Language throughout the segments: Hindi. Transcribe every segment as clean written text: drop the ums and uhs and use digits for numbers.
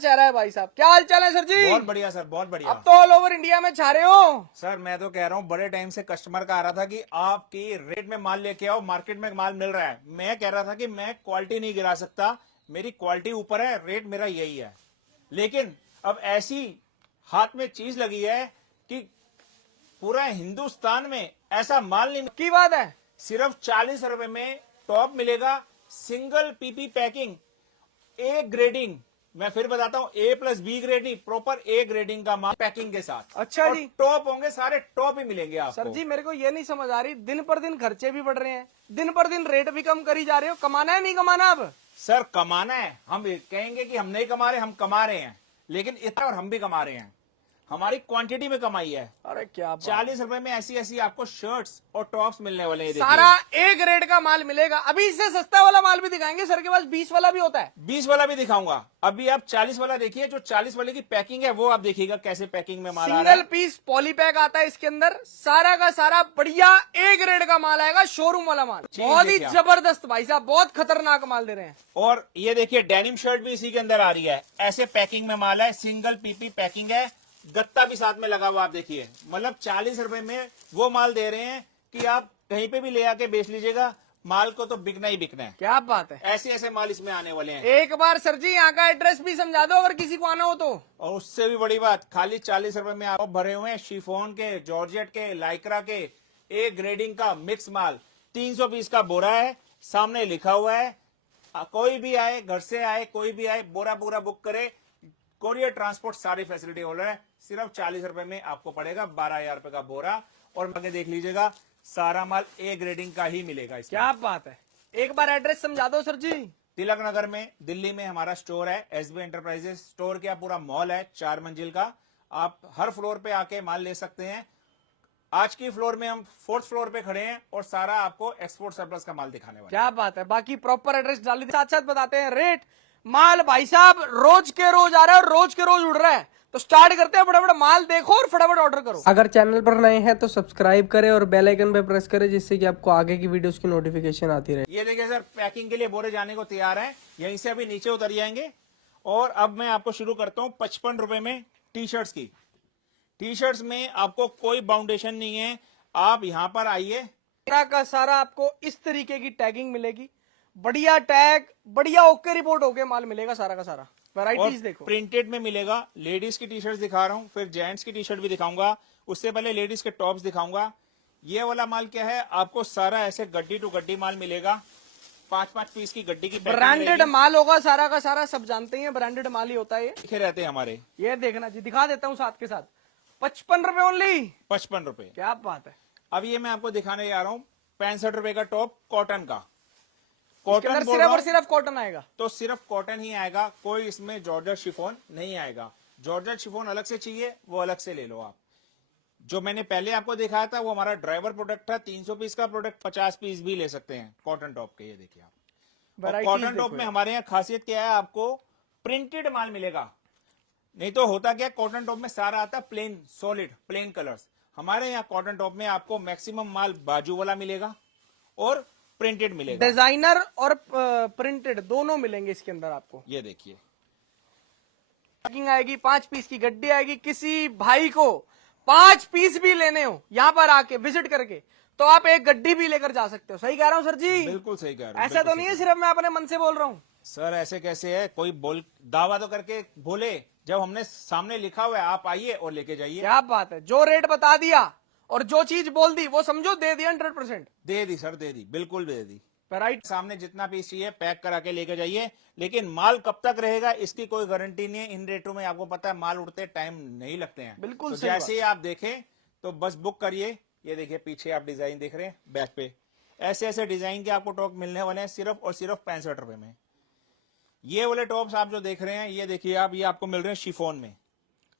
जा रहा है भाई साहब, क्या हाल चाल है सर जी? बहुत बढ़िया सर, बहुत बढ़िया। अब तो ऑल ओवर इंडिया में छा रहे हो सर मैं तो कह रहा हूँ, बड़े टाइम से कस्टमर का आ रहा था कि आपकी रेट में माल लेके आओ, मार्केट में माल मिल रहा है। मैं कह रहा था कि मैं क्वालिटी नहीं गिरा सकता, मेरी क्वालिटी ऊपर है, रेट मेरा यही है। लेकिन अब ऐसी हाथ में चीज लगी है कि पूरा हिंदुस्तान में ऐसा माल नहीं। की बात है। सिर्फ 40 रुपए में टॉप मिलेगा, सिंगल पीपी पैकिंग, ए ग्रेडिंग। मैं फिर बताता हूँ, A+B grading, proper A grading का माल पैकिंग के साथ। अच्छा जी। टॉप होंगे, सारे टॉप ही मिलेंगे आपको। सर जी मेरे को ये नहीं समझ आ रही, दिन पर दिन खर्चे भी बढ़ रहे हैं, दिन पर दिन रेट भी कम करी जा रहे हो, कमाना है नहीं कमाना? अब सर कमाना है, हम कहेंगे कि हम नहीं कमा रहे, हम कमा रहे हैं, लेकिन इतना और हम भी कमा रहे हैं, हमारी क्वांटिटी में कमाई है। अरे क्या 40 रुपए में ऐसी ऐसी आपको शर्ट्स और टॉप्स मिलने वाले हैं। सारा ए ग्रेड का माल मिलेगा। अभी इससे सस्ता वाला माल भी दिखाएंगे, सर के पास 20 वाला भी होता है। 20 वाला भी दिखाऊंगा। अभी आप 40 वाला देखिए, जो 40 वाले की पैकिंग है वो आप देखिएगा कैसे पैकिंग में माल आ रहा है। सिंगल पीस पॉली पैक आता है इसके अंदर, सारा का सारा बढ़िया ए ग्रेड का माल आएगा, शोरूम वाला माल। बहुत ही जबरदस्त भाई साहब, बहुत खतरनाक माल दे रहे हैं। और ये देखिए डेनिम शर्ट भी इसी के अंदर आ रही है, ऐसे पैकिंग में माल है, सिंगल पीपी पैकिंग है, गत्ता भी साथ में लगा हुआ। आप देखिए, मतलब 40 रुपए में वो माल दे रहे हैं कि आप कहीं पे भी ले आके बेच लीजिएगा, माल को तो बिकना ही बिकना है। क्या बात है। ऐसे ऐसे माल इसमें आने वाले हैं। एक बार सर जी यहाँ का एड्रेस भी समझा दो अगर किसी को आना हो तो। और उससे भी बड़ी बात, खाली 40 रुपए में आप भरे हुए हैं शिफॉन के, जॉर्जेट के, लाइक्रा के ए ग्रेडिंग का मिक्स माल। 300 पीस का बोरा है, सामने लिखा हुआ है, कोई भी आए, घर से आए, कोई भी आए, बोरा पूरा बुक करे, कोरियर ट्रांसपोर्ट सारी फैसिलिटी हो रहा है। सिर्फ 40 रुपए में आपको पड़ेगा 12,000 रुपए का बोरा। और आगे देख लीजिएगा, सारा माल ए ग्रेडिंग का ही मिलेगा इसमें। क्या बात है। एक बार एड्रेस समझा दो सर जी। तिलक नगर में, दिल्ली में हमारा स्टोर है, SB एंटरप्राइजेस। स्टोर क्या पूरा मॉल है, 4 मंजिल का। आप हर फ्लोर पे आके माल ले सकते हैं। आज की फ्लोर में हम 4th फ्लोर पे खड़े हैं और सारा आपको एक्सपोर्ट सरप्लस का माल दिखाने वाले। क्या बात है। बाकी प्रॉपर एड्रेस डाल दीजिए, साथ साथ बताते हैं रेट। माल भाई साहब रोज के रोज आ रहा है और रोज के रोज उड़ रहा है, तो स्टार्ट करते हैं। फटाफट माल देखो और फटाफट ऑर्डर करो। अगर चैनल पर नए हैं तो सब्सक्राइब करें और बेल आइकन पे प्रेस करें, जिससे कि आपको आगे की वीडियोस की नोटिफिकेशन आती रहे। ये देखिए सर, पैकिंग के लिए बोरे जाने को तैयार है, यहीं से अभी नीचे उतर जाएंगे। और अब मैं आपको शुरू करता हूँ 55 रुपए में टी शर्ट्स की। टी शर्ट्स में आपको कोई बाउंडेशन नहीं है, आप यहाँ पर आइए। सारा का सारा आपको इस तरीके की टैगिंग मिलेगी, बढ़िया टैग, बढ़िया ओके रिपोर्ट होके माल मिलेगा सारा का सारा। वैराइटीज देखो, प्रिंटेड में मिलेगा। लेडीज की टी शर्ट दिखा रहा हूँ, फिर जेंट्स की टी शर्ट भी दिखाऊंगा, उससे पहले लेडीज के टॉप्स दिखाऊंगा। ये वाला माल क्या है, आपको सारा ऐसे गड्डी टू गड्डी माल मिलेगा, 5-5 पीस की गड्डी की ब्रांडेड माल होगा सारा का सारा। सब जानते हैं ब्रांडेड माल ही होता है, लिखे रहते हैं हमारे। ये देखना जी, दिखा देता हूँ साथ के साथ। 55 रुपए ओनली, 55 रुपए। क्या बात है। अब ये मैं आपको दिखाने जा रहा हूँ 65 रुपए का टॉप, कॉटन का। कॉटन सिर्फ और सिर्फ कॉटन आएगा, तो सिर्फ कॉटन ही आएगा, कोई इसमें जॉर्जेट शिफॉन नहीं आएगा। जॉर्जेट शिफॉन अलग से चाहिए, वो अलग से ले लो आप। जो मैंने पहले आपको दिखाया था वो हमारा ड्राइवर प्रोडक्ट था, 300 पीस का प्रोडक्ट, 50 पीस भी ले सकते हैं कॉटन टॉप के। ये देखिए आप, कॉटन टॉप में हमारे यहाँ खासियत क्या है, आपको प्रिंटेड माल मिलेगा। नहीं तो होता क्या, कॉटन टॉप में सारा आता प्लेन, सॉलिड प्लेन कलर्स। हमारे यहाँ कॉटन टॉप में आपको मैक्सिमम माल बाजू वाला मिलेगा और प्रिंटेड मिलेगा। डिजाइनर और प्रिंटेड दोनों मिलेंगे इसके अंदर आपको। ये देखिए, पैकिंग आएगी, 5 पीस की गड्डी आएगी। किसी भाई को 5 पीस भी लेने हो यहाँ पर आके विजिट करके, तो आप एक गड्डी भी लेकर जा सकते हो। सही कह रहा हूँ सर जी? बिल्कुल सही कह रहा हूँ। ऐसा तो नहीं है सिर्फ मैं अपने मन से बोल रहा हूँ सर, ऐसे कैसे है, कोई बोल दावा तो करके बोले, जब हमने सामने लिखा हुआ है आप आइए और लेके जाइए। क्या बात है। जो रेट बता दिया और जो चीज बोल दी वो समझो दे दी, 100% दे दी सर, दे दी, बिल्कुल दे दी। राइट, सामने जितना पीस चाहिए पैक करा के लेके जाइए, लेकिन माल कब तक रहेगा इसकी कोई गारंटी नहीं है। इन रेटों में आपको पता है माल उड़ते टाइम नहीं लगते हैं। बिल्कुल तो सही जैसे ही आप देखें तो बस बुक करिए। ये देखिए पीछे आप डिजाइन देख रहे हैं बैक पे, ऐसे ऐसे डिजाइन के आपको टॉप मिलने वाले हैं सिर्फ और सिर्फ 65 रुपए में। ये वाले टॉप्स आप जो देख रहे हैं, ये देखिए आप, ये आपको मिल रहे हैं शिफॉन में।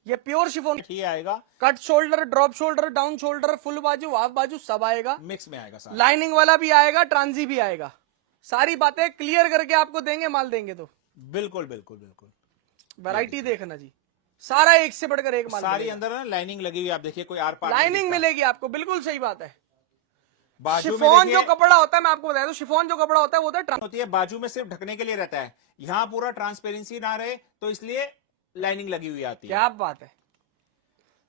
ये प्योर शिफॉन ये आएगा, cut shoulder, drop shoulder, down shoulder, full बाजू, हाफ बाजू सब आएगा, मिक्स में आएगा सारा। लाइनिंग वाला भी आएगा, ट्रांजी भी आएगा। सारी बातें क्लियर करके आपको देंगे, माल देंगे तो। बिल्कुल बिल्कुल बिल्कुल। वैरायटी देखना जी, सारा एक से बढ़कर एक माल सारी अंदर ना लाइनिंग लगी हुई, आप देखिए कोई आर पार लाइनिंग मिलेगी आपको। बिल्कुल सही बात है। बाजू शिफॉन में जो कपड़ा होता है, मैं आपको बता दूं, शिफॉन जो कपड़ा होता है वो होता है होती है, बाजू में सिर्फ ढकने के लिए रहता है। यहाँ पूरा ट्रांसपेरेंसी ना रहे तो इसलिए लाइनिंग लगी हुई आती है। क्या बात है।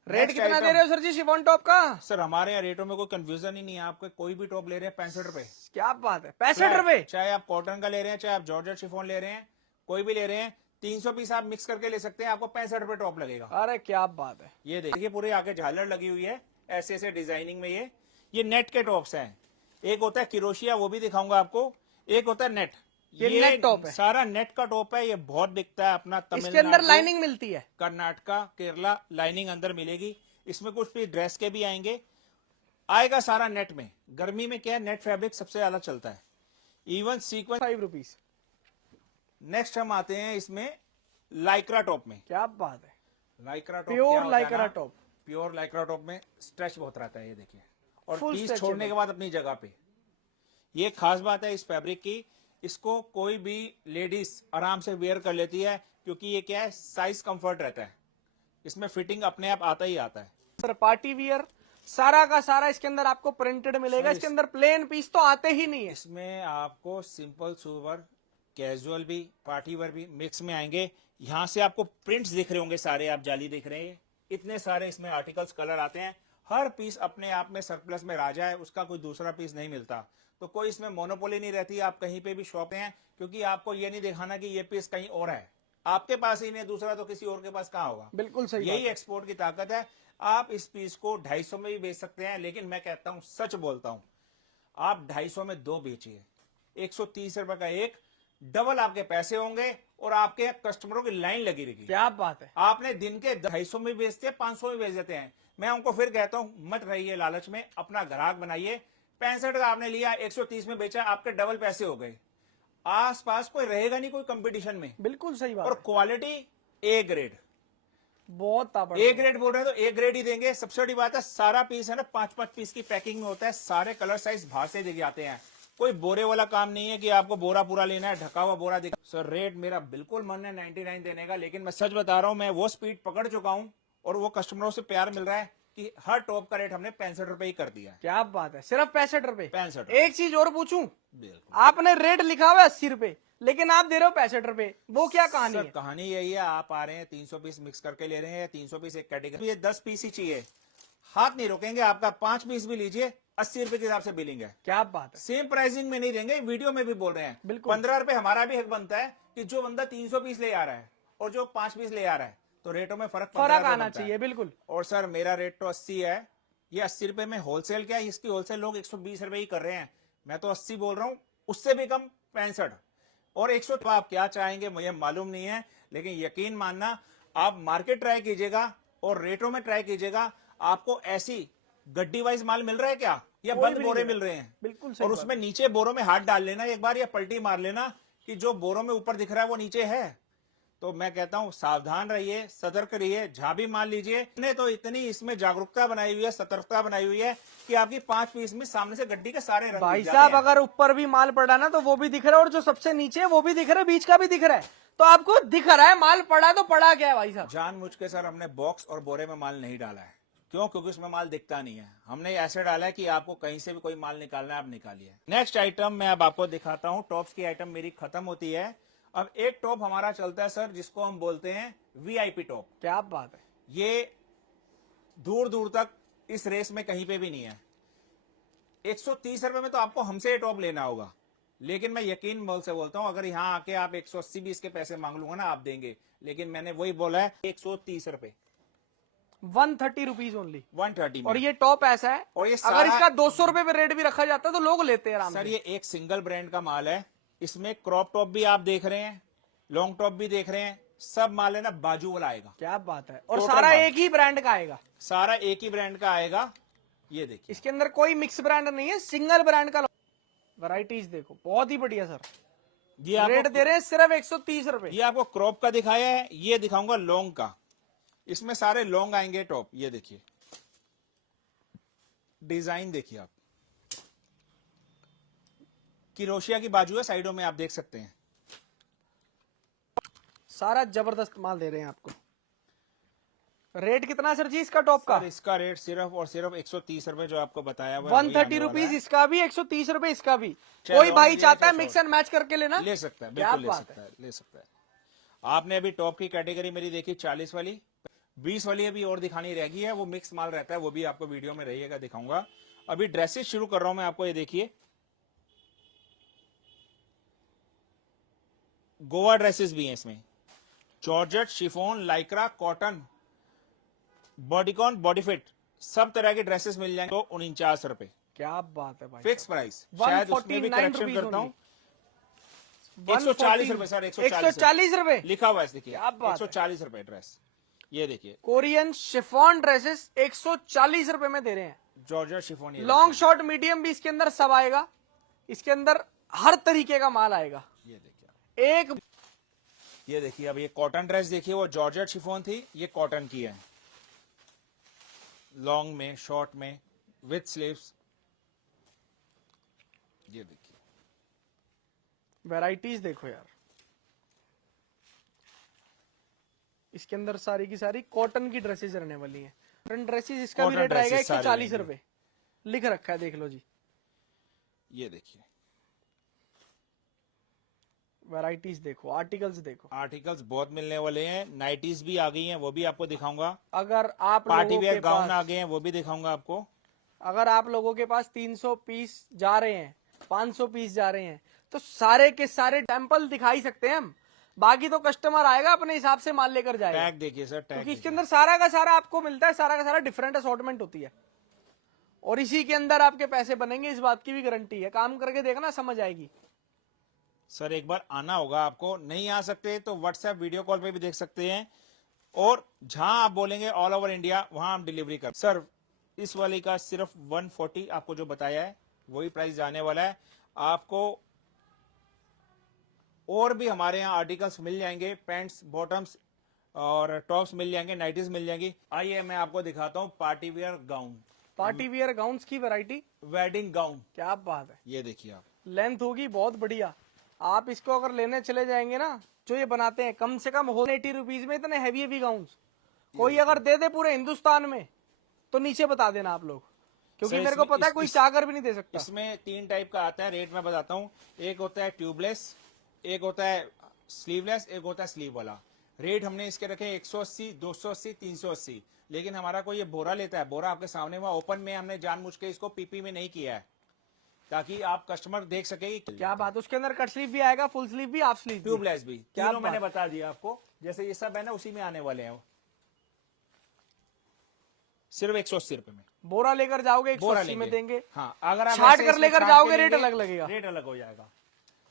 रेट Next कितना item. दे रहे हो सर जी शिफॉन टॉप का? सर हमारे यहाँ रेटों में कोई कंफ्यूजन ही नहीं है, आपको कोई भी टॉप ले रहे हैं 65 रुपए। क्या बात है, 65 रुपए। चाहे आप कॉटन का ले रहे हैं, चाहे आप जॉर्जेट शिफॉन ले रहे हैं, कोई भी ले रहे हैं, 300 पीस आप मिक्स करके ले सकते हैं, आपको 65 रुपए टॉप लगेगा। अरे क्या बात है। ये देखिए पूरे आगे झालर लगी हुई है ऐसे ऐसे डिजाइनिंग में। ये नेट के टॉप्स हैं। एक होता है किरोशिया, वो भी दिखाऊंगा आपको, एक होता है नेट। ये नेट टॉप है। सारा नेट का टॉप है, ये बहुत बिकता है अपना इसके अंदर तमिलनाडु, लाइनिंग मिलती है। कर्नाटका, केरला, लाइनिंग अंदर मिलेगी। इसमें कुछ भी ड्रेस के भी आएगा सारा नेट में। गर्मी में क्या है, नेट फैब्रिक सबसे ज्यादा चलता है, इवन सीक्वेंस। 5 रुपीज। नेक्स्ट हम आते हैं इसमें लाइक्रा टॉप में। क्या बात है, Lycra top, pure Lycra top. Pure Lycra top में स्ट्रेच बहुत रहता है, ये देखिए, और Full पीस stretchable। छोड़ने के बाद अपनी जगह पे। ये खास बात है इस फैब्रिक की, इसको कोई भी लेडीज आराम से वेयर कर लेती है, क्योंकि ये क्या है, साइज कंफर्ट रहता है, इसमें फिटिंग अपने आप आता ही आता है। सर पार्टी वियर सारा का सारा इसके अंदर आपको प्रिंटेड मिलेगा। इसके अंदर प्लेन पीस तो आते ही नहीं है। इसमें आपको सिंपल सोबर, कैजुअल भी, पार्टी वेयर भी मिक्स में आएंगे। यहाँ से आपको प्रिंट्स दिख रहे होंगे सारे, आप जाली देख रहे हैं, इतने सारे इसमें आर्टिकल्स कलर आते हैं। हर पीस अपने आप में सरप्लस में राजा है, उसका कोई दूसरा पीस नहीं मिलता। तो कोई इसमें मोनोपोली नहीं रहती। आप कहीं पे भी शॉप हैं, क्योंकि आपको ये नहीं दिखाना कि ये पीस कहीं और है, आपके पास ही नहीं, दूसरा तो किसी और के पास कहाँ होगा। बिल्कुल सही यही बात है। एक्सपोर्ट की ताकत है। आप इस पीस को 250 में भी बेच सकते हैं, लेकिन मैं कहता हूं, सच बोलता हूं, आप 250 में 2 बेचिए, 130 रुपए का एक, डबल आपके पैसे होंगे और आपके कस्टमरों की लाइन लगी रहेगी। क्या बात है। आपने दिन के 250 में बेचते हैं, 500 में बेच देते हैं। मैं उनको फिर कहता हूं, मत रहिए लालच में, अपना ग्राहक बनाइए। 65 का आपने लिया, 130 में बेचा, आपके डबल पैसे हो गए। आसपास कोई रहेगा नहीं कोई कंपटीशन में। बिल्कुल सही बात और है। क्वालिटी ए ग्रेड, बहुत ताबड़। ए ग्रेड बोल रहे हैं तो ए ग्रेड ही देंगे। सबसे बड़ी बात है, सारा पीस है ना 5-5 पीस की पैकिंग में होता है, सारे कलर साइज बाहर से दिख जाते हैं। कोई बोरे वाला काम नहीं है कि आपको बोरा पूरा लेना है, ढका हुआ बोरा दिखा। सर रेट मेरा बिल्कुल मन है 99 देने का, लेकिन मैं सच बता रहा हूं, मैं वो स्पीड पकड़ चुका हूं और वो कस्टमरों से प्यार मिल रहा है कि हर टॉप का रेट हमने 65 रुपए ही कर दिया है। क्या बात है, सिर्फ 65 रुपए। 65। एक चीज और पूछूं, बिल्कुल। आपने रेट लिखा हुआ है 80 रुपए, लेकिन आप दे रहे हो 65 रुपए, वो क्या कहानी सर है? कहानी यही है, आप आ रहे हैं 300 पीस मिक्स करके ले रहे हैं, 300 पीस एक कैटेगरी, ये 10 पीस ही चाहिए, हाथ नहीं रोकेंगे आपका। 5 पीस भी लीजिए, 80 रुपए के हिसाब से बिलिंग है। क्या बात है। सेम प्राइसिंग में नहीं देंगे, वीडियो में भी बोल रहे हैं। बिल्कुल। 15 रुपए हमारा भी हक बनता है कि जो बंदा 300 पीस ले आ रहा है और जो 5 पीस ले आ रहा है, तो रेटों में फर्क आना चाहिए। बिल्कुल। और सर मेरा रेट तो 80 है, ये 80 रुपए में होलसेल क्या है, इसकी होलसेल लोग 120 रुपए ही कर रहे हैं, मैं तो 80 बोल रहा हूँ, उससे भी कम 65 और 100। तो आप क्या चाहेंगे मुझे मालूम नहीं है, लेकिन यकीन मानना, आप मार्केट ट्राई कीजिएगा और रेटों में ट्राई कीजिएगा। आपको ऐसी गड्डी वाइज माल मिल रहा है क्या, या कोई बंद भी बोरे नहीं मिल रहे हैं? बिल्कुल सही और बात उसमें नीचे बोरों में हाथ डाल लेना एक बार, या पलटी मार लेना कि जो बोरों में ऊपर दिख रहा है वो नीचे है। तो मैं कहता हूं, सावधान रहिए, सतर्क रहिए, जहां भी मान लीजिए। ने तो इतनी इसमें जागरूकता बनाई हुई है, सतर्कता बनाई हुई है कि आपकी 5 पीस में सामने से गड्डी के सारे रंग भाई दिख जाते साहब, हैं। अगर ऊपर भी माल पड़ा ना तो वो भी दिख रहा है, और जो सबसे नीचे है वो भी दिख रहा है, बीच का भी दिख रहा है, तो आपको दिख रहा है माल पड़ा तो पड़ा क्या है भाई साहब। जानबूझ के सर हमने बॉक्स और बोरे में माल नहीं डाला है। क्यों? क्योंकि उसमें माल दिखता नहीं है। हमने ऐसे डाला है कि आपको कहीं से भी कोई माल निकालना है, आप निकालिए। नेक्स्ट आइटम मैं अब आपको दिखाता हूँ। टॉप्स की आइटम मेरी खत्म होती है। अब एक टॉप हमारा चलता है सर, जिसको हम बोलते हैं वीआईपी टॉप। क्या बात है। ये दूर दूर तक इस रेस में कहीं पे भी नहीं है। 130 रुपए में तो आपको हमसे ये टॉप लेना होगा, लेकिन मैं यकीन मोल से बोलता हूं, अगर यहाँ आके आप 180 भी इसके पैसे मांग लूंगा ना, आप देंगे, लेकिन मैंने वही बोला है 130 रुपए, 130 रुपीज ओनली, 130 और ये टॉप ऐसा है, और ये अगर सारा- इसका 200 रुपए पे रेट भी रखा जाता है तो लोग लेते हैं आराम सर से। ये एक सिंगल ब्रांड का माल है। इसमें क्रॉप टॉप भी आप देख रहे हैं, लॉन्ग टॉप भी देख रहे हैं, सब माल है ना बाजू वाला आएगा। क्या बात है। और टोटल सारा माल। एक ही ब्रांड का आएगा, सारा एक ही ब्रांड का आएगा। ये देखिए, इसके अंदर कोई मिक्स ब्रांड नहीं है, सिंगल ब्रांड का। वैरायटीज देखो, बहुत ही बढ़िया सर। ये आपको रेट दे रहे हैं सिर्फ 130 रुपए। ये आपको क्रॉप का दिखाया है, ये दिखाऊंगा लॉन्ग का। इसमें सारे लॉन्ग आएंगे टॉप। ये देखिए डिजाइन, देखिए आप, किरोशिया की बाजू है, साइडों में आप देख सकते हैं। सारा जबरदस्त माल दे रहे हैं आपको। रेट कितना सर जी इसका टॉप का? सर इसका रेट सिर्फ और सिर्फ 130 रुपए जो आपको बताया हुआ है, 130 वही आने रुपीज वाला है। इसका भी, 130 रुपए इसका भी। चाहे कोई लॉन्ग भाई लिया, चाहता है चाहे मिक्स एंड मैच करके लेना, ले सकता है, क्या बिल्कुल ले बात सकता है, ले सकता है। आपने अभी टॉप की कैटेगरी मेरी देखी 40 वाली, 20 वाली अभी और दिखानी रह गई है, वो मिक्स माल रहता है, वो भी आपको वीडियो में रहिएगा दिखाऊंगा। अभी ड्रेसेस शुरू कर रहा हूं मैं आपको, ये देखिए गोवा ड्रेसेस भी हैं इसमें, georgette, chiffon, Lycra, cotton, bodycon, body fit, सब तरह के ड्रेसेस मिल जाएंगे। तो 49 रुपए क्या बात है भाई, फिक्स प्राइस, शायद उसमें भी 149 करेक्शन रुपीज करता हूं। only। 140 रुपए सर, 140 रुपए लिखा हुआ है, देखिए क्या बात है। 140 रुपए ड्रेस, ये देखिए कोरियन शिफॉन ड्रेसेस 140 रुपए में दे रहे हैं। Georgette chiffon, long short medium भी इसके अंदर सब आएगा, इसके अंदर हर तरीके का माल आएगा। ये देखिए, एक ये देखिए अब ये कॉटन ड्रेस देखिए, वो जॉर्जेट शिफॉन थी, ये कॉटन की है, लॉन्ग में, शॉर्ट में, विथ स्लीव्स, ये देखिए वैरायटीज देखो यार, इसके अंदर सारी की सारी कॉटन की ड्रेसेस रहने वाली हैं। कॉटन ड्रेसेस इसका भी Cotton रेट रहेगा dresses सारी 140 रहेंगी। रुपए, लिख रखा है, देख लो जी। ये देखिए वैरायटीज देखो, आर्टिकल्स देखो। आर्टिकल्स बहुत मिलने वाले हैं, नाइटीज भी आ गई हैं, वो भी आपको दिखाऊंगा, अगर आप पार्टी लोगों वेयर के गाउन आ पास गए हैं, वो भी दिखाऊंगा आपको। अगर आप लोगों के पास 300 पीस जा रहे हैं, 500 पीस जा रहे हैं, तो सारे के सारे सैंपल दिखा ही सकते हैं हम। बाकी तो कस्टमर आएगा अपने हिसाब से माल लेकर जाएगा, टैग देखिए सर, टैग क्योंकि इसके देखिए। अंदर सारा का सारा आपको मिलता है, सारा का सारा डिफरेंट असॉर्टमेंट होती है, और इसी के अंदर आपके पैसे बनेंगे, इस बात की भी गारंटी है। काम करके देखना, समझ आएगी। सर एक बार आना होगा आपको, नहीं आ सकते तो व्हाट्सएप वीडियो कॉल पे भी देख सकते हैं, और जहां आप बोलेंगे ऑल ओवर इंडिया वहां हम डिलीवरी कर। सर इस वाली का सिर्फ 140 आपको जो बताया है वही प्राइस जाने वाला है आपको, और भी हमारे यहाँ आर्टिकल्स मिल जाएंगे, पैंट्स, बॉटम्स और टॉप्स मिल जाएंगे, नाइटीज मिल जाएंगी। आइए मैं आपको दिखाता हूँ party wear gown, party wear gowns की वैरायटी, वेडिंग गाउन, क्या बात है। ये देखिए आप, लेंथ होगी बहुत बढ़िया। आप इसको अगर लेने चले जाएंगे ना, जो ये बनाते हैं कम से कम हो 80 रुपीज में इतने हैवी हैवी गाउन्स, कोई अगर दे दे पूरे हिंदुस्तान में तो नीचे बता देना आप लोग, क्योंकि सर, मेरे को इसमें- पता है कोई चाहकर भी नहीं दे सकता। इसमें 3 टाइप का आता है, रेट मैं बताता हूँ। एक होता है ट्यूबलेस, एक होता है स्लीवलेस, एक होता है स्लीव वाला। रेट हमने इसके रखे 180, 280, 380, लेकिन हमारा कोई ये बोरा लेता है, बोरा आपके सामने हुआ ओपन में, हमने जानबूझ के इसको पीपी में नहीं किया है, ताकि आप कस्टमर देख सके कि क्या बात, उसके अंदर कट स्लीव भी आएगा, फुल स्लीव भी, हाफ स्लीव भी। ट्यूबलेस भी, क्या तीनों मैंने बात। बता दिया आपको, जैसे ये सब है ना उसी में आने वाले हैं, सिर्फ 180 रुपए में। बोरा लेकर जाओगे बोरा 180 में लेंगे। देंगे। हाँ, अगर आप छाट ऐसे कर इसमें लेकर छाट जाओगे, के रेट लेंगे, अलग लगेगा। रेट अलग हो जाएगा।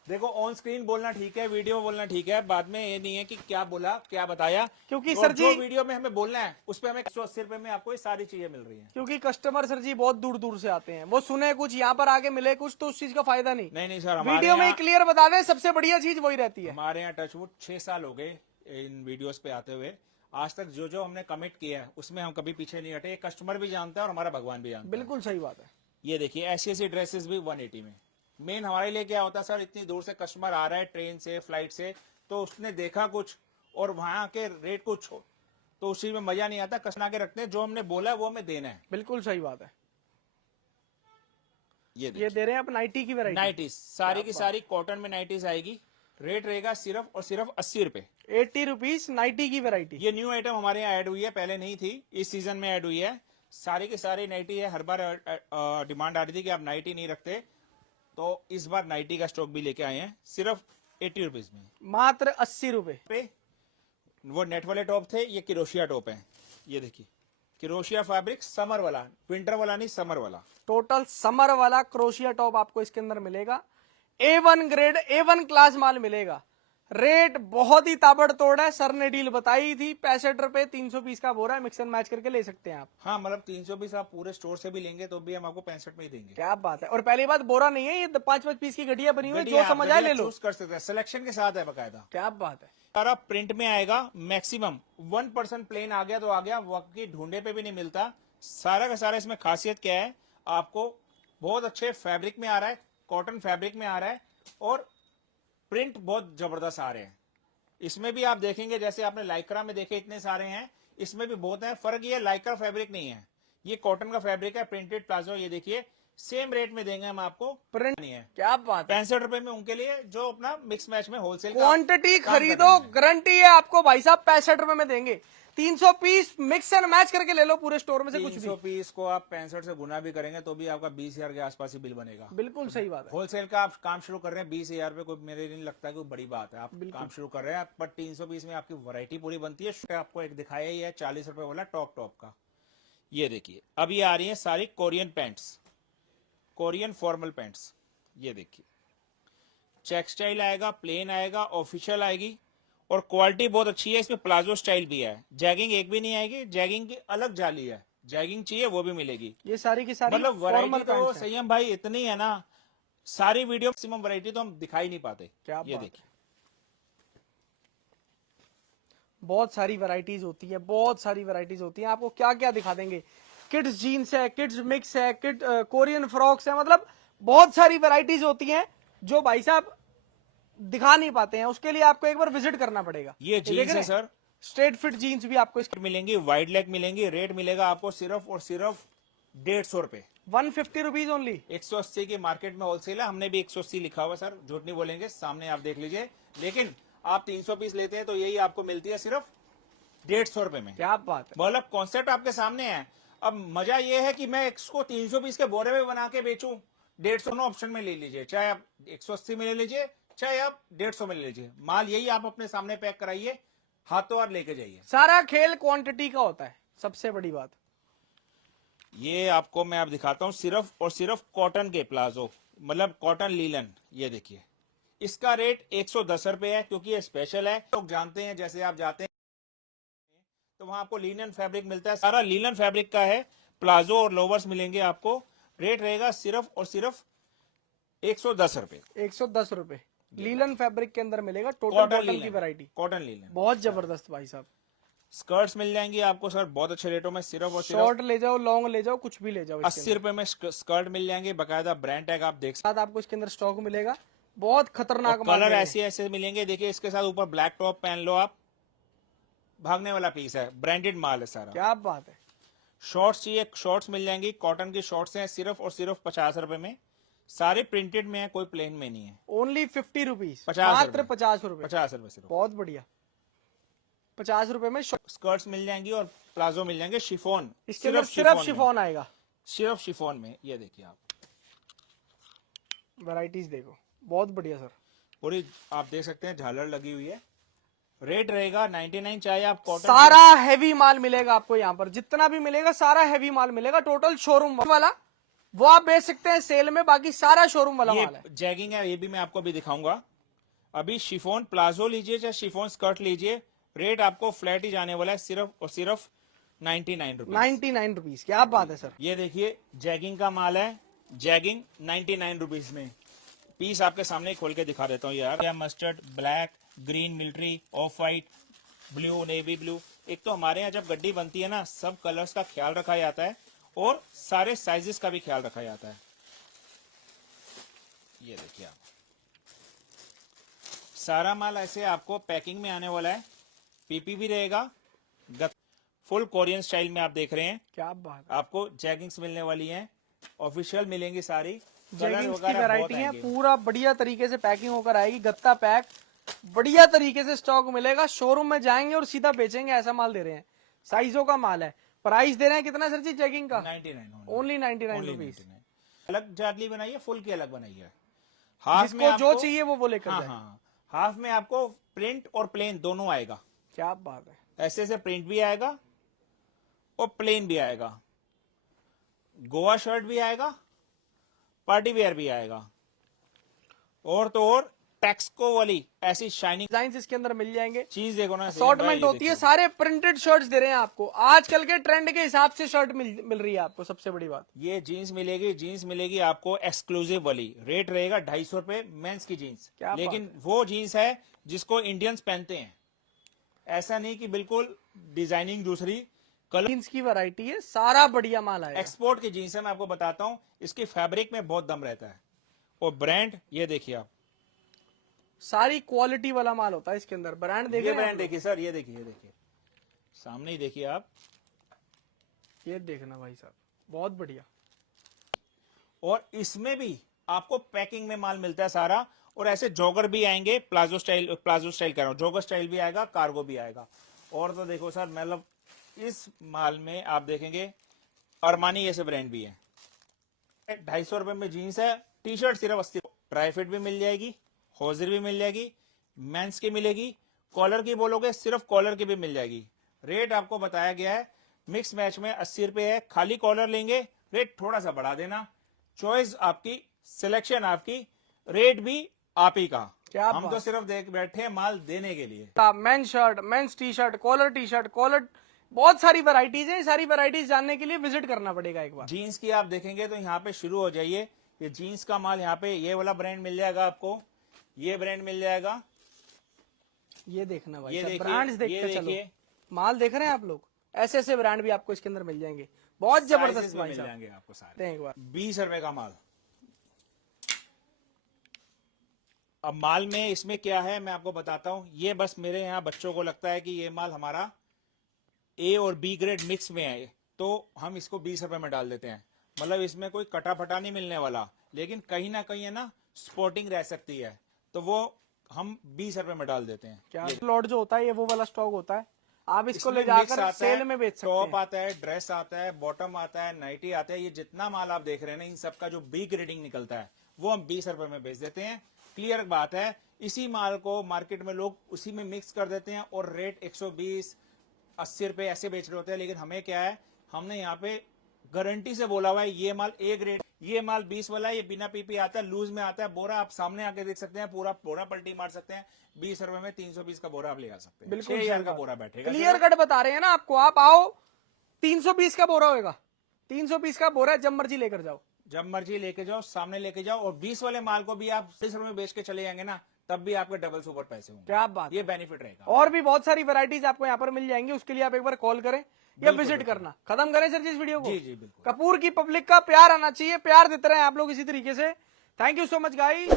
देखो ऑन स्क्रीन बोलना ठीक है, वीडियो बोलना ठीक है, बाद में ये नहीं है कि क्या बोला क्या बताया, क्योंकि और सर जो जी, वीडियो में हमें बोलना है उस पे हमें 180 रुपए में आपको ये सारी चीजें मिल रही हैं। क्योंकि कस्टमर सर जी बहुत दूर दूर से आते हैं, वो सुने कुछ, यहाँ पर आके मिले कुछ, तो उस चीज का फायदा नहीं। नहीं सर, हमारे वीडियो में यहाँ- क्लियर बता दें, सबसे बढ़िया चीज वही रहती है। हमारे यहाँ टचवुड 6 साल हो गए इन वीडियोस पे आते हुए, आज तक जो जो हमने कमिट किया है उसमें हम कभी पीछे नहीं हटे। कस्टमर भी जानता है और हमारा भगवान भी जानता है। बिल्कुल सही बात है। ये देखिए ऐसी ऐसी ड्रेसेस भी 180 में। मेन हमारे लिए क्या होता है सर, इतनी दूर से कस्टमर आ रहा है ट्रेन से, फ्लाइट से, तो उसने देखा कुछ और वहां के रेट कुछ हो, तो उस चीज में मजा नहीं आता। कस्टमर के रखते हैं, जो हमने बोला है वो हमें देना है। बिल्कुल सही बात है। ये ये दे रहे हैं आप नाइटी की वैरायटी, नाइटीज, सारी की सारी कॉटन में नाइटीज आएगी। रेट रहेगा सिर्फ और सिर्फ 80 रुपए। 80 रुपीज नाइटी की वैरायटी। ये न्यू आइटम हमारे यहाँ ऐड हुई है, पहले नहीं थी, इस सीजन में ऐड हुई है। सारी की सारी नाइटी है। हर बार डिमांड आ रही थी कि आप नाइटी नहीं रखते, तो इस बार नाइटी का स्टॉक भी लेके आए हैं, सिर्फ 80 रुपीज में, मात्र 80 रुपए पे। वो नेट वाले टॉप थे, ये किरोशिया टॉप है। ये देखिए किरोशिया फैब्रिक, समर वाला, विंटर वाला नहीं, समर वाला। टोटल समर वाला क्रोशिया टॉप आपको इसके अंदर मिलेगा। A1 ग्रेड, A1 क्लास माल मिलेगा। रेट बहुत ही ताबड़तोड़ है, सर ने डील बताई थी। 65 रुपए 300 पीस का बोरा है, मिक्स एंड मैच करके ले सकते हैं आप। हाँ मतलब 300 पीस आप पूरे स्टोर से भी लेंगे तो भी हम आपको 65 में ही देंगे। क्या बात है। और पहली बात, बोरा नहीं है ये, 5-5 पीस की गड्डिया बनी हुई है, जो समझ आए ले लो। चूज कर सकते हैं, सिलेक्शन के साथ है बकायदा। क्या बात है। सारा प्रिंट में आएगा, मैक्सिमम 1% प्लेन आ गया तो आ गया, बाकी ढूंढे पे भी नहीं मिलता। सारा का सारा इसमें खासियत क्या है, आपको बहुत अच्छे फैब्रिक में आ रहा है, कॉटन फैब्रिक में आ रहा है, और प्रिंट बहुत जबरदस्त आ रहे हैं। इसमें भी आप देखेंगे, जैसे आपने लाइक्रा में देखे इतने सारे हैं, इसमें भी बहुत है। फर्क ये लाइक्रा फैब्रिक नहीं है, ये कॉटन का फैब्रिक है, प्रिंटेड प्लाजो। ये देखिए सेम रेट में देंगे हम आपको। प्रिंट नहीं है, क्या बात है। 65 रुपए में उनके लिए जो अपना मिक्स मैच में होलसेल क्वांटिटी खरीदो, गारंटी है आपको भाई साहब 65 रुपए में देंगे। 300 पीस मिक्स एंड मैच करके ले लो पूरे स्टोर में से कुछ भी। 300 पीस को आप 65 से गुना भी करेंगे तो भी आपका 20,000 के आसपास ही बिल बनेगा। बिल्कुल सही बात है। होलसेल का आप काम शुरू कर रहे हैं 20,000 पे, कोई मेरे नहीं लगता है कोई बड़ी बात है। आप काम शुरू कर रहे हैं, बट 300 पीस में आपकी वैरायटी पूरी बनती है। आपको एक दिखाया ही है 40 रुपए वाला टॉप का। ये देखिए, अब ये आ रही है सारी Korean pants, Korean formal pants. ये देखिए, चेक स्टाइल आएगा, प्लेन आएगा, ऑफिशियल आएगी और क्वालिटी बहुत अच्छी है। इसमें प्लाजो स्टाइल भी है, जैगिंग एक भी नहीं आएगी, जैगिंग की अलग जाली है, जैगिंग चाहिए वो भी मिलेगी। ये सारी की सारी मतलब वैरायटी फॉर्मल तो पैंट्स हैं। संयम भाई इतनी है ना, सारी वीडियो मैक्सिमम वैरायटी तो हम दिखाई नहीं पाते। क्या ये बात देखिए, बहुत सारी वैरायटीज होती है, बहुत सारी वैरायटीज होती है। आपको क्या क्या दिखा देंगे। किड्स जीन्स है, किड्स मिक्स है, किड कोरियन फ्रॉक्स है, मतलब बहुत सारी वैरायटीज होती हैं जो भाई साहब दिखा नहीं पाते हैं। उसके लिए आपको एक बार विजिट करना पड़ेगा। ये जीन्स है सर, स्ट्रेट फिट जीन्स भी आपको इसकी मिलेंगी, वाइड लेग मिलेंगी। रेट मिलेगा आपको सिर्फ और सिर्फ 150 रुपए, 150 रुपीज ओनली। 180 की मार्केट में होलसेल है, हमने भी 180 लिखा हुआ सर, झूठ नहीं बोलेंगे, सामने आप देख लीजिए। लेकिन आप 300 पीस लेते हैं तो यही आपको मिलती है सिर्फ 150 रुपए में। क्या बात है। मतलब कॉन्सेप्ट आपके सामने है। अब मजा ये है कि मैं इसको 300 पीस के बोरे में बना के बेचूं, 150 ऑप्शन में ले लीजिए, चाहे आप 180 में ले लीजिए, चाहे आप 150 में ले लीजिए। माल यही आप अपने सामने पैक कराइए, हाथों हाथ लेके जाइए। सारा खेल क्वांटिटी का होता है, सबसे बड़ी बात। ये आपको मैं आप दिखाता हूँ, सिर्फ और सिर्फ कॉटन के प्लाजो, मतलब कॉटन लीलन। ये देखिए, इसका रेट 110 रुपए है क्योंकि ये स्पेशल है। लोग जानते हैं, जैसे आप जाते हैं तो वहां आपको लीलन फैब्रिक मिलता है, सारा लीलन फैब्रिक का है। प्लाजो और लोवर्स मिलेंगे आपको। रेट रहेगा सिर्फ और सिर्फ 110 रुपए। 110 रुपए लीलन फैब्रिक के अंदर मिलेगा। टोटल कॉटन बॉटम की लीलन, वैरायटी कॉटन लीलन बहुत जबरदस्त भाई साहब। स्कर्ट्स मिल जाएंगी आपको सर बहुत अच्छे रेटों में, सिर्फ और सिर्फ शॉर्ट ले जाओ, लॉन्ग ले जाओ, कुछ भी ले जाओ। 80 रुपए में स्कर्ट मिल जाएंगे, बकायदा ब्रांड टैग आप देख सकते साथ आपको इसके अंदर स्टॉक मिलेगा। बहुत खतरनाक हैं। माल कलर है। ऐसे ऐसे मिलेंगे। देखिए, इसके साथ ऊपर ब्लैक टॉप पहन लो आप, भागने वाला पीस है, ब्रांडेड माल है सारा। क्या बात है। शॉर्ट्स चाहिए, शॉर्ट्स मिल जाएंगी, कॉटन की शॉर्ट्स हैं, सिर्फ और सिर्फ 50 रुपए में। सारे प्रिंटेड में है, कोई प्लेन में नहीं है। ओनली 50 रुपीज, 50 मात्र रुपए। 50 रुपए। 50 रुपए सिर्फ। बहुत बढ़िया। 50 रुपए में स्कर्ट्स मिल जाएंगी और प्लाजो मिल जाएंगे शिफॉन। इसके अंदर सिर्फ शिफॉन आएगा। सिर्फ शिफॉन में। ये देखिए आप वैरायटीज देखो, बहुत बढ़िया सर। पूरी आप देख सकते हैं, झालर लगी हुई है। रेट रहेगा 99, चाहे आप कॉटन सारा हैवी माल मिलेगा आपको यहाँ पर। जितना भी मिलेगा सारा हैवी माल मिलेगा। टोटल शोरूम वाला वो आप बेच सकते हैं सेल में, बाकी सारा शोरूम वाला माल है। ये जैगिंग है, ये भी मैं आपको भी दिखाऊंगा। अभी शिफॉन प्लाजो लीजिए चाहे शिफॉन स्कर्ट लीजिए, रेट आपको फ्लैट ही जाने वाला है, सिर्फ और सिर्फ 99 रुपीज। 99 रुपीज। क्या बात है सर। ये देखिए, जैगिंग का माल है, जैगिंग 99 रुपीज में। पीस आपके सामने खोल के दिखा देता हूँ यार। या mustard, black, green, military, of white, blue, navy blue. एक तो हमारे यहाँ जब गड्डी बनती है ना, सब कलर्स का ख्याल रखा जाता है और सारे साइजेस का भी ख्याल रखा जाता है। ये देखिए आप, सारा माल ऐसे आपको पैकिंग में आने वाला है। पीपी भी रहेगा, फुल कोरियन स्टाइल में आप देख रहे हैं। क्या बात है। आपको जैगिंग्स मिलने वाली हैं, ऑफिशियल मिलेंगी सारी। जैगिंग्स की वैरायटी है, पूरा बढ़िया तरीके से पैकिंग होकर आएगी, गत्ता पैक, बढ़िया तरीके से स्टॉक मिलेगा। शोरूम में जाएंगे और सीधा बेचेंगे, ऐसा माल दे रहे हैं। साइजों का माल है। प्राइस दे रहे हैं कितना सर जी जैगिंग का? 99 ओनली 99 रुपीज। अलग जाली बनाई है, फुल की अलग बनाई है। हाफ जिसको में जो चाहिए वो लेकर हाँ जाए। हाँ, हाफ में आपको प्रिंट और प्लेन दोनों आएगा। क्या बात है। ऐसे से प्रिंट भी आएगा और प्लेन भी आएगा, गोवा शर्ट भी आएगा, पार्टी वेयर भी आएगा, और तो और टेक्सको वाली ऐसी शाइनिंग डिजाइन इसके अंदर मिल जाएंगे। चीज देखो ना, असॉर्टमेंट होती है, सारे प्रिंटेड शर्ट्स दे रहे हैं आपको। आजकल के ट्रेंड के हिसाब से शर्ट मिल रही है आपको। सबसे बड़ी बात, ये जीन्स मिलेगी, जीन्स मिलेगी आपको एक्सक्लूसिव वाली। रेट रहेगा 250 रुपए मेंस की जीन्स। क्या लेकिन वो जीन्स है जिसको इंडियंस पहनते हैं, ऐसा नहीं कि बिल्कुल डिजाइनिंग दूसरी। कलर जीन्स की वैरायटी है, सारा बढ़िया माल आएगा। एक्सपोर्ट की जीन्स है, मैं आपको बताता हूं, इसकी फैब्रिक में बहुत दम रहता है। और ब्रांड ये देखिए आप, सारी क्वालिटी वाला माल होता है इसके अंदर। ब्रांड ये देखिए, ब्रांड देखिए सर, ये देखिए, ये देखिए सामने ही देखिए आप, ये देखना भाई साहब, बहुत बढ़िया। और इसमें भी आपको पैकिंग में माल मिलता है सारा। और ऐसे जॉगर भी आएंगे, प्लाजो स्टाइल कर रहा हूं, जॉगर स्टाइल भी आएगा, कार्गो भी आएगा। और तो देखो सर, मतलब इस माल में आप देखेंगे अरमानी ऐसे ब्रांड भी है। 250 रुपए में जीन्स है, टी शर्ट सिर्फ 80। ड्राई फिट भी मिल जाएगी, होजर भी मिल जाएगी, मेंस की मिलेगी, कॉलर की बोलोगे सिर्फ कॉलर की भी मिल जाएगी। रेट आपको बताया गया है मिक्स मैच में 80 रुपए है। खाली कॉलर लेंगे रेट थोड़ा सा बढ़ा देना, चॉइस आपकी, सिलेक्शन आपकी, रेट भी आप ही का। क्या हम तो सिर्फ देख बैठे हैं माल देने के लिए। Men shirt, men's T shirt, collar, बहुत सारी वैरायटीज है। सारी वैरायटीज जानने के लिए विजिट करना पड़ेगा एक बार। जीन्स की आप देखेंगे तो यहाँ पे शुरू हो जाइए, ये जीन्स का माल यहाँ पे ये वाला ब्रांड मिल जाएगा आपको, ये ब्रांड मिल जाएगा। ये देखना भाई, ये देखिए, ब्रांड्स देख ये के चलो। देखिए, माल देख रहे हैं आप लोग, ऐसे ऐसे ब्रांड भी आपको इसके अंदर मिल जाएंगे, बहुत जबरदस्त साइजेस में भाई मिल साहब। जाएंगे आपको सारे। देखते हैं एक बार। 20 रुपए का माल। अब माल में इसमें क्या है मैं आपको बताता हूं। ये बस मेरे यहाँ बच्चों को लगता है कि ये माल हमारा ए और बी ग्रेड मिक्स में है, तो हम इसको 20 रुपए में डाल देते हैं। मतलब इसमें कोई कटा फटा नहीं मिलने वाला, लेकिन कहीं ना कहीं है ना स्पोर्टिंग रह सकती है, तो वो हम 20 रुपए में डाल देते हैं। क्या लॉट जो होता है ये वो वाला स्टॉक होता है, आप इसको ले इसमें मिक्स जाकर आता सेल है, में बेच सकते टॉप हैं। आता है, ड्रेस आता है, बॉटम आता है, नाइटी आता है। ये जितना माल आप देख रहे हैं ना, इन सबका जो बी ग्रेडिंग निकलता है वो हम 20 रुपए में बेच देते हैं। क्लियर बात है। इसी माल को मार्केट में लोग उसी में मिक्स कर देते हैं और रेट 120, 80 रुपए ऐसे बेच रहे होते हैं। लेकिन हमें क्या है, हमने यहाँ पे गारंटी से बोला हुआ है ये माल ए ग्रेड, ये माल 20 वाला है, ये बिना पीपी आता है, लूज में आता है। बोरा आप सामने आके देख सकते हैं, पूरा बोरा पलटी मार सकते हैं। 20 रुपए में 320 का बोरा आप ले आ सकते हैं। बिल्कुल 6000 का बोरा बैठेगा। क्लियर कट बता रहे हैं ना आपको। आप आओ, 320 का बोरा होगा, 320 का बोरा है, जब मर्जी लेकर जाओ। जब मर्जी लेके जाओ, सामने लेके जाओ। और 20 वाले माल को भी आप 30 रुपए में बेच के चले जाएंगे ना, तब भी आपके डबल सुपर पैसे होंगे। क्या बात, ये बेनिफिट रहेगा। और भी बहुत सारी वैरायटीज आपको यहाँ पर मिल जाएंगी। उसके लिए आप एक बार कॉल करें या विजिट करना। खत्म करें सर जी इस वीडियो को। जी जी बिल्कुल। कपूर की पब्लिक का प्यार आना चाहिए, प्यार देते रहे आप लोग इसी तरीके से। Thank you so much guys.